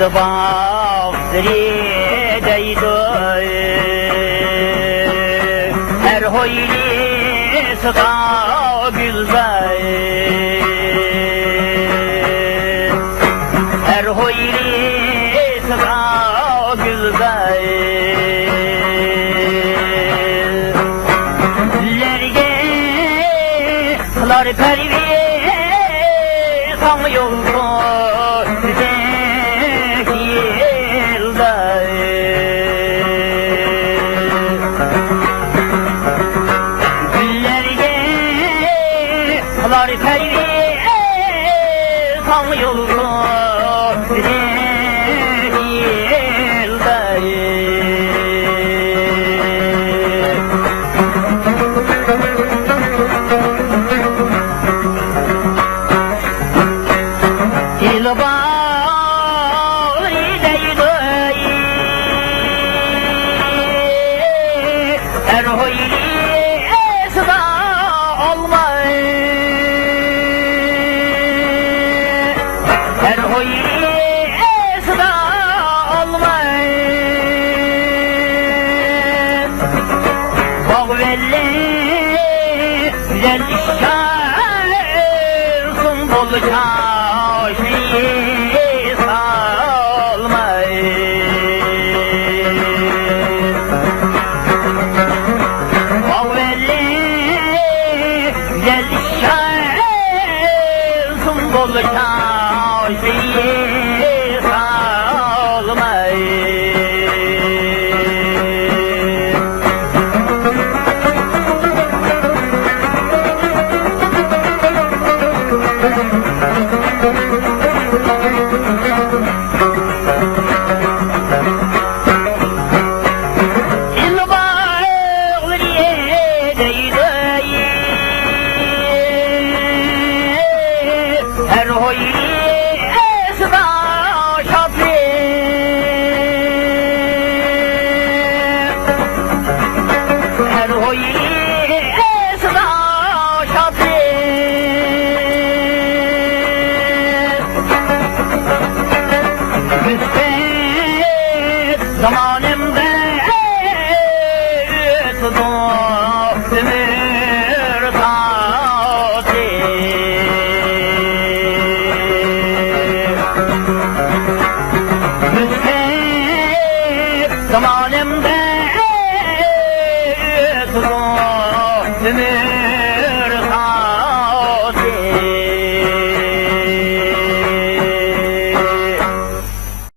baktırı deydi her hoyli sıka güzel her hoyli sıka güzel lerge kılar pervi sanıyorsun Kılar pervi kan yolunu güzel şansın bol çaşıyı salmayın Kavveli güzel şansın bol çaşıyı salmayın her hoyli esda şafi her hoyli esda şafi müspet zamanımda ömür zamanımda ömür